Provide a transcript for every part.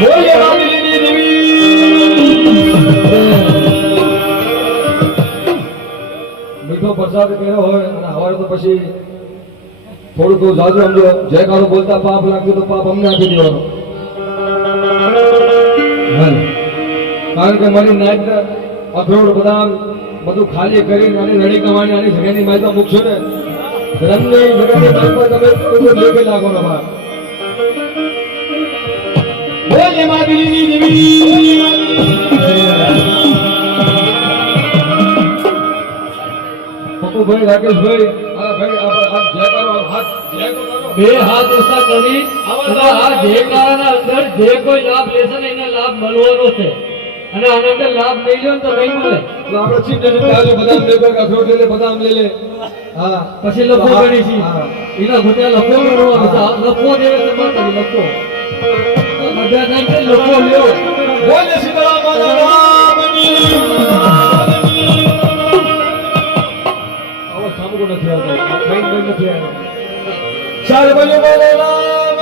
બોલે બાબલીની દેવી મીઠો પ્રસાદ કર્યો હોય અને હવારે તો પછી થોડું તો જાજુ સમજો જયકારો બોલતા પાપ લાગ્યું તો પાપ અમને આપી દેવાનો કારણ કે મારી નાઈટ અખરોડ બદામ બધું ખાલી કરીને આની રડી કમાણી આની જગ્યાની માહિતી મૂકશો ને રમની જગ્યાની માહિતી તમે બધું લેકે લાગો ને બાર બોલે માદલીની દેવી પપ્પુભાઈ રાકેશભાઈ આ ભાઈ આપ જયકારો હાથ જયકારો બે હાથ ઊંચા કરી અને આ જયકારાના અંદર જે કોઈ લાભ લેશે ને એને લાભ મળવાનો છે અને આના અંદર લાભ નહીં લ્યો તો નહીં મળે તો આપણે ચીફ જજ બાજુ બદામ લે કે અખરોટ લે બદામ લે હા પછી લખો ગણી છે એના ઘોટા લખો કરવાનો લખો દેવે તમારે કરી લખો બધા નામ કે લખો લ્યો બોલે સીતારામ રામની આવો સામગો નથી આવતો કઈ નથી આવ્યો ચાલ બોલો બોલે રામ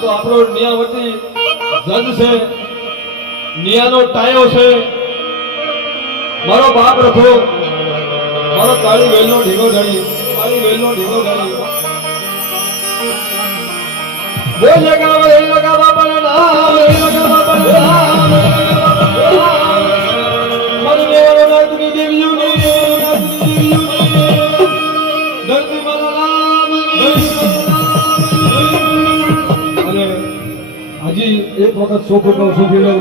તો આપણો નિયાવતી જજ છે નિયાનો ટાયો છે મારો બાપ રખો મારો કાળી વેલનો ઢીલો ધણી કાળી વેલનો ઢીલો ધણી બોલ લગા બાપા નામ લગા બાપા નામ મારું દેવાનો ના તુની દેવીઓની ધરતી મારા નામ અને હજી એક વખત સોફો સોફી લઉં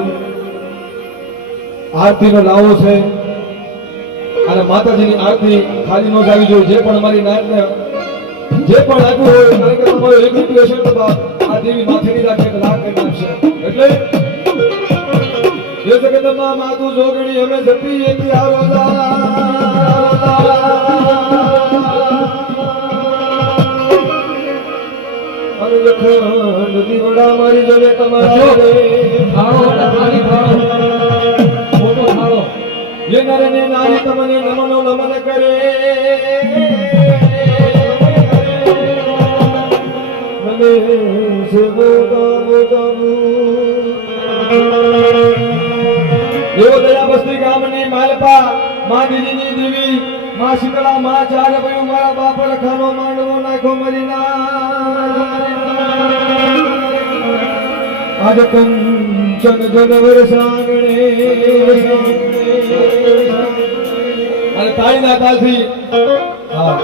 આરતીનો લાવો છે અને માતાજીની આરતી ખાલી ન જાવી જોઈએ જે પણ અમારી નાયકને જે પણ આપ્યું હોય કારણ કે તમારો એક રૂપિયો છે તો આ દેવી માથેની રાખે તો લાખ કરી નાખશે એટલે જે જગતમાં માતું જોગણી અમે જપી એથી આરો અને લખન દીવડા મારી જોડે તમારા ખાડો ખાલી ખાડો ફોટો ખાડો ये नर ने नारी तमने नमनो नमन करे नमे से मोटा यो दया बस्ती गामनी मालपा मां दीदीनी देवी मां शीतला मां चार भयु मारा बाप रखानो मांडવો નાખો મરીના આજ કંચન જનવર સાંગણે અને તાળીના તાલથી હા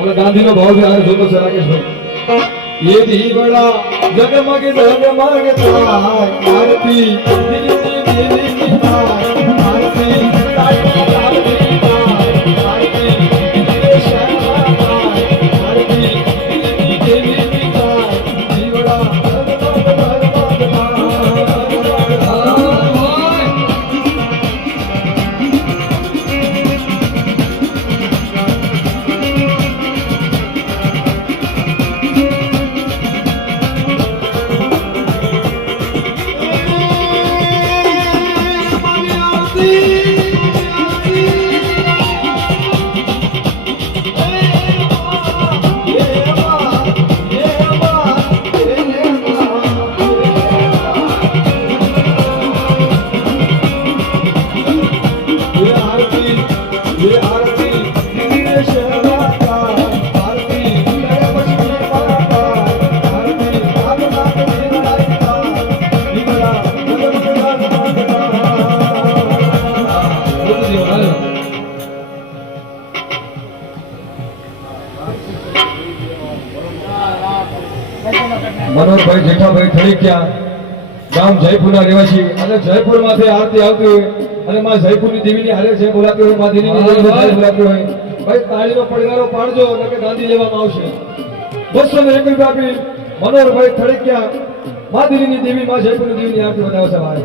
ઓલો ગાંધીનો ભાવ બી આને જોતો છે રાકેશભાઈ ये દીવડા જગમગ જગમગ થાય આરતી દિલની દિલની થાય આરતી તાળી તાળી આરતી શરમા થાય આરતી દિલની દિલની થાય દીવડા मनोहरभाई जेठाभाई थड़ीकिया गाम जयपुर રહેવાસી અને જયપુર માંથી આરતી આવતી હોય અને માં જયપુરની દેવીની હારે છે બોલાતી હોય માં દેવીની દેવીની બોલાતી હોય ભાઈ તાળીનો પડગારો પાડજો નકે ગાંધી લેવામાં આવશે 201 રૂપિયા આપી मनोहरभाई थड़ीकिया માં દેવીની દેવી માં જયપુરની દેવીની આરતી બનાવે છે ભાઈ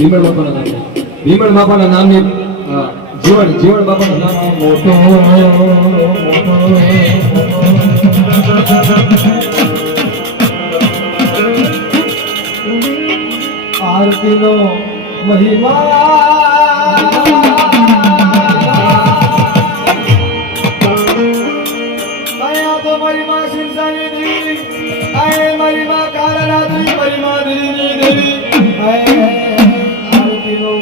ભીમણ બાપાના નામે ભીમણ બાપાના નામની જીવણ બાપાનું નામ મોટો આરતીનો મહિમા તો મારી માં શિરસાની દેવી આય મારી માં કાળરાત્રી મારી માં દિલ્હીની દેવી આય આરતીનો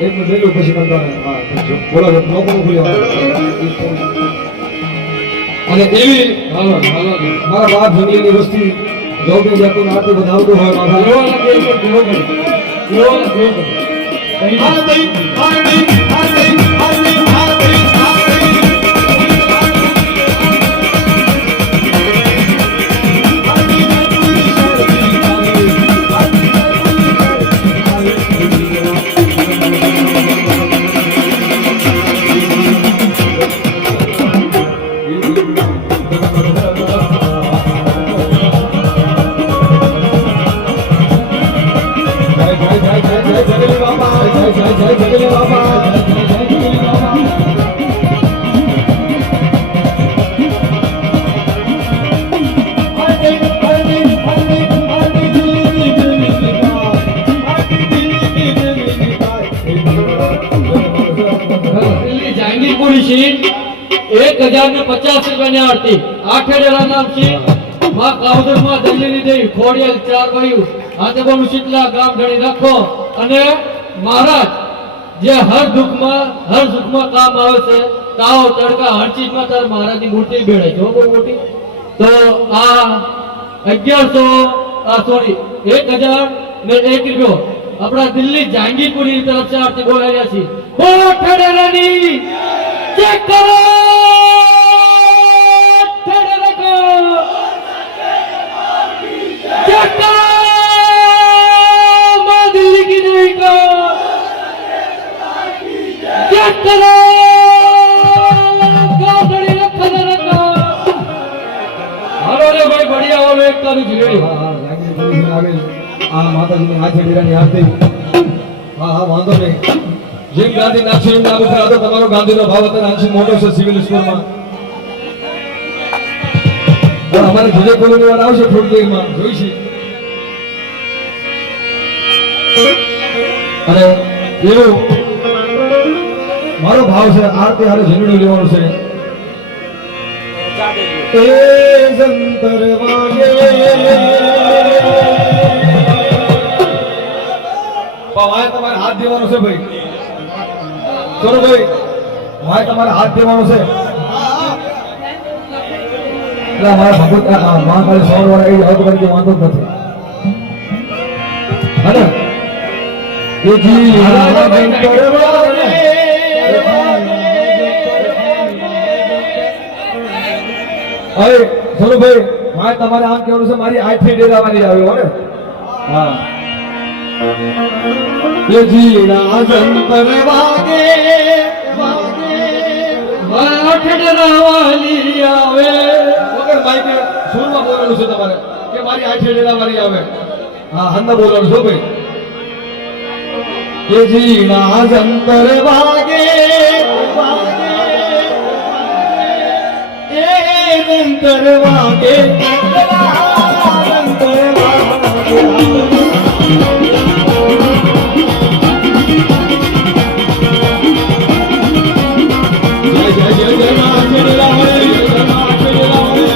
એક મિનિટ પછી બોલો અને એવી મારા બાપ જંગલીની વસ્તી જોગે જાતું આરતી વધાવતું હોય જહાંગીરપુરી સીન 1050 રૂપિયાની આરતી આઠેડેરા નામ છે માં કાવદર માં દલ્લીની દેવી ખોડિયાલ ચાર ભાઈઓ હાથે બોલું શીતલા ગામ ઢળી રાખો અને મહારાજ જે હર સુખમાં કામ આવે છે તાવ તડકા હર ચીજમાં તાર મહારાજની મૂર્તિ બેડાય છે બહુ મોટી તો આ 1001 રૂપિયો આપણા દિલ્હી જહાંગીરપુરી તરફ આરતી બોલાઈ રહ્યા છે બહુ ઠેડેરાની ચેક કરો दिल्ली की देवी का क्या करो गाड़ी रखा रखा हेलो रे भाई बढ़िया वालो एक तारू झिरेड़ी આવે આ માતાજીની હાથે ડીરાની આરતી હા વાંધો નહીં જેમ ગાંધી નાખશો એમ નામ ઉપર તમારો ગાંધીનો ભાવ અત્યારે આંશિક મોટો છે સિવિલ સ્કોરમાં અમારે જુદે કોલોની વાર આવશે થોડી દેરમાં જોઈશી અને એવું મારો ભાવ છે આરતી હારે ઝીંડું લેવાનું છે એ જંતર વાગે ભાઈ તમારે હાથ દેવાનો છે ભાઈ ચલો ભાઈ ભાઈ તમારે હાથ દેવાનો છે મારા ભગવત મહાકાળી સૌર વાળા એ આવતો કરી વાંધો જ નથી હને એ જી અરે સોનુભાઈ મારે તમારે આમ કહેવાનું છે મારી આઠી ડેરાવાની આવ્યો હને હા એ જી રાજ અંતર વાગે વાગે આઠડેરા વાલી આવે. વગર માઈકે સુરમાં બોલવાનું છે તમારે કે મારી આઠે ડેરા મારી આવે. હા હન્ના બોલવાનું છો ભાઈ. કે જીણા જંતર વાગે વાગે એ જંતર વાગે જંતર વાગે. જય જય જય જય મા આઠડેરા વાળી, જય મા આઠડેરા વાળી.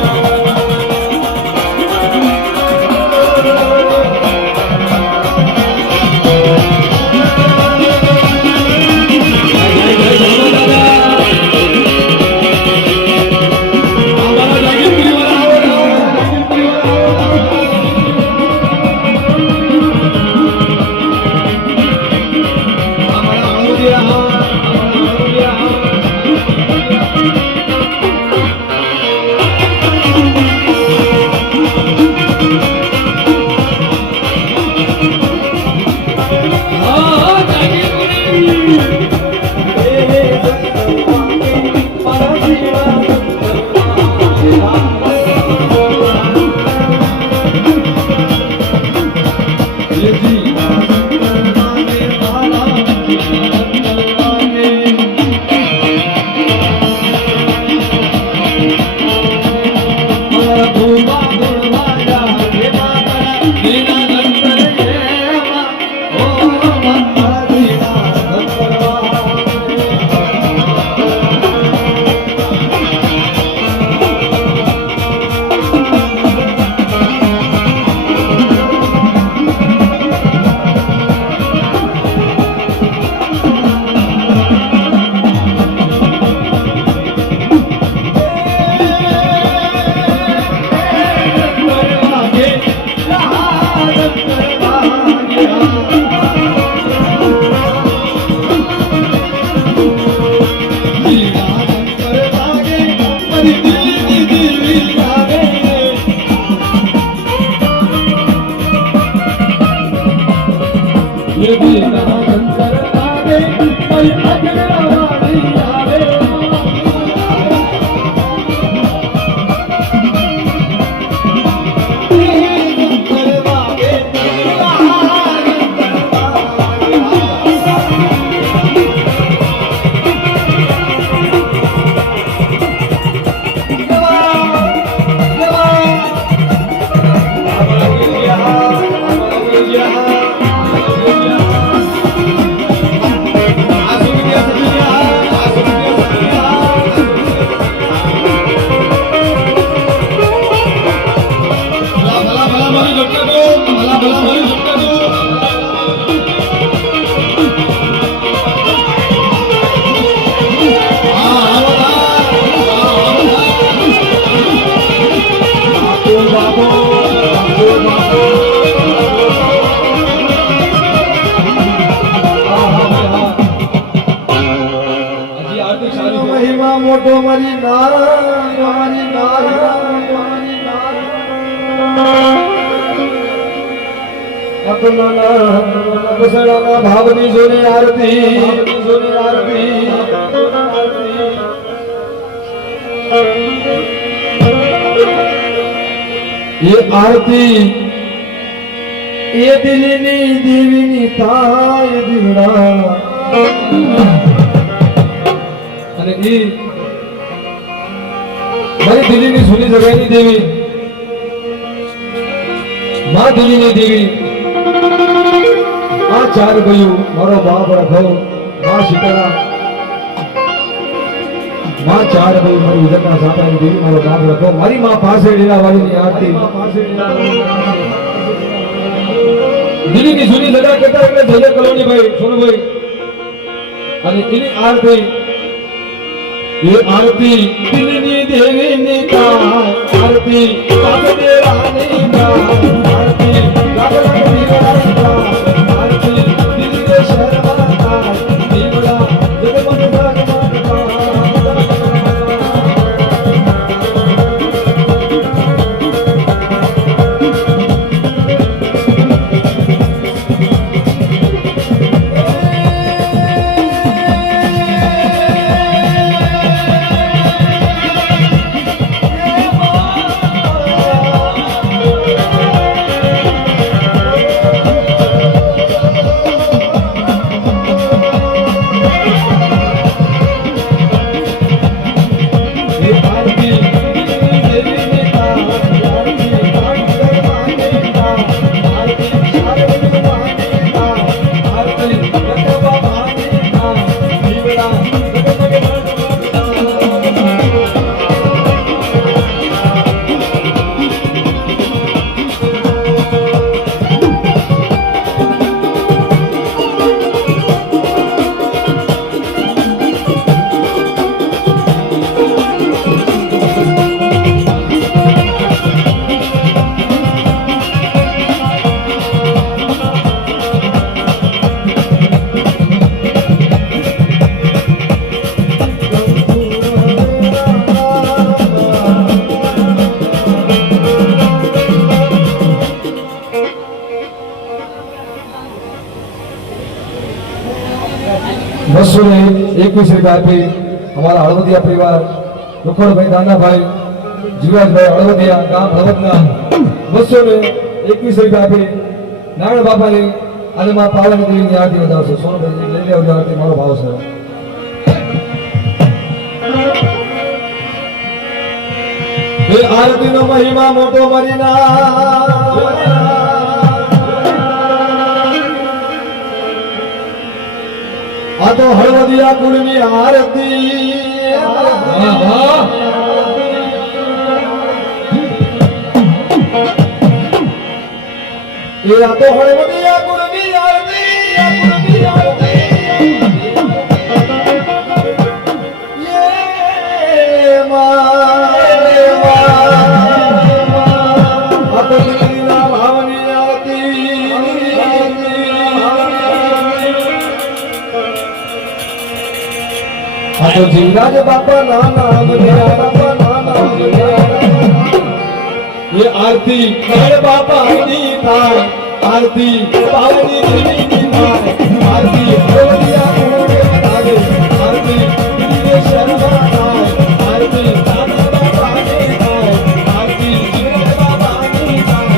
મહિમા મોટો મારી મારી મારી ભાવની જોને આરતી એ આરતી એ દિલની દેવીની થાય દીવડા અને એ મારી દિલ્હીની સુની જગાની દેવી માં દિલ્હીની દેવી આ ચાર ગયું મારો બાપ રખો માં સીતારામ માં ચાર ગયું મારી ઉદરના સાતાની દેવી મારો બાપ રખો મારી માં પાસે લીલાવાળીની આરતી દિલ્હીની સુની જગા કહેતા એટલે જય કલોની ભાઈ સોનુભાઈ અને એની આરતી ये आरती दिलनी देवी का आरती काबेरानी का आरती काबेरानी का आरती दिल के शर्मा का दीवड़ा जगमग जगमग का ₹221 આપી અમારા હળવદિયા પરિવાર રુખડભાઈ દાનાભાઈ જીવાજભાઈ હળવદિયા ગામ હળવદના ₹221 આપી નારાયણ બાપાની અને માં પાવાની દેવીની આરતી વધાવશે. સોનભાઈ લઈ લેવજો આરતી, મારો ભાવ છે. એ આરતીનો મહિમા મોટો મારી ના આ તો હળવદિયા કુળની આરતી એ આ તો હળવદિયા કુળની આરતી એ આ તો દિલના ભાવની આરતી આ તો જીવરાજ બાપા નામ ये आरती नारायण बापानी थाय आरती पावनी देवीनी थाय आरती हळवदिया कुळे थाय आरती दिने शर्मा थाय आरती नारायण बापानी थाय आरती जीवन बापानी थाय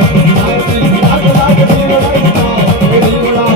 आरती लाख लाख जीवनाई थाय हे जीवना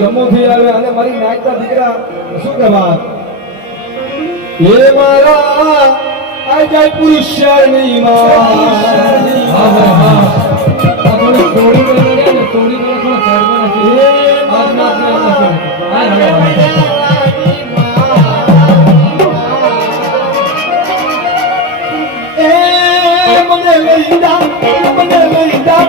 જમ્મુથી આવે અને મારી નાયકના દીકરા શું કહેવા એ મારા આ જયપુર શહેરની માં થોડી થોડી થોડી મને લઈ જા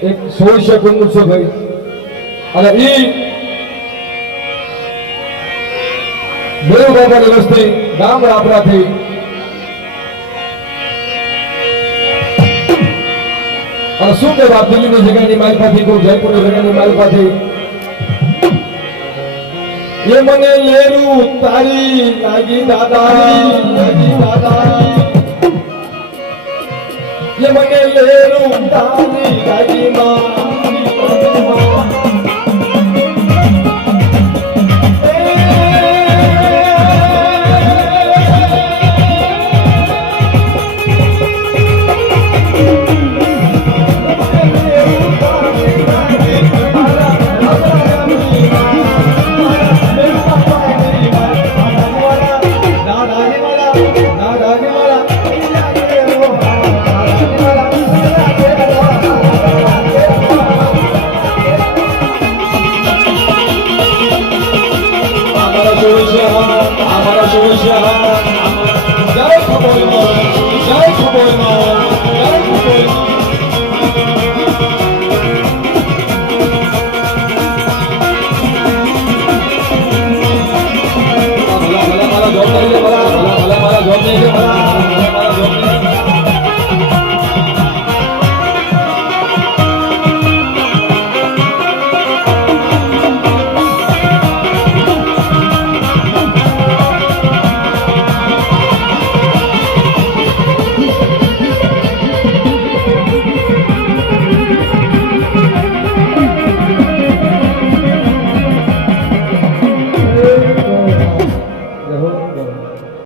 એક 16 કુંડ છે ભાઈ અને ઈ દેવ બાબાની વસ્તી ગામ રાપરાથી અને શું કે વાત દિલ્હીની જગ્યાની માલપાથી કોઈ જયપુરની જગ્યાની માલપાથી એ મને લેરું તારી લાગી દાદા એ મને લેરું તારી લાગી માં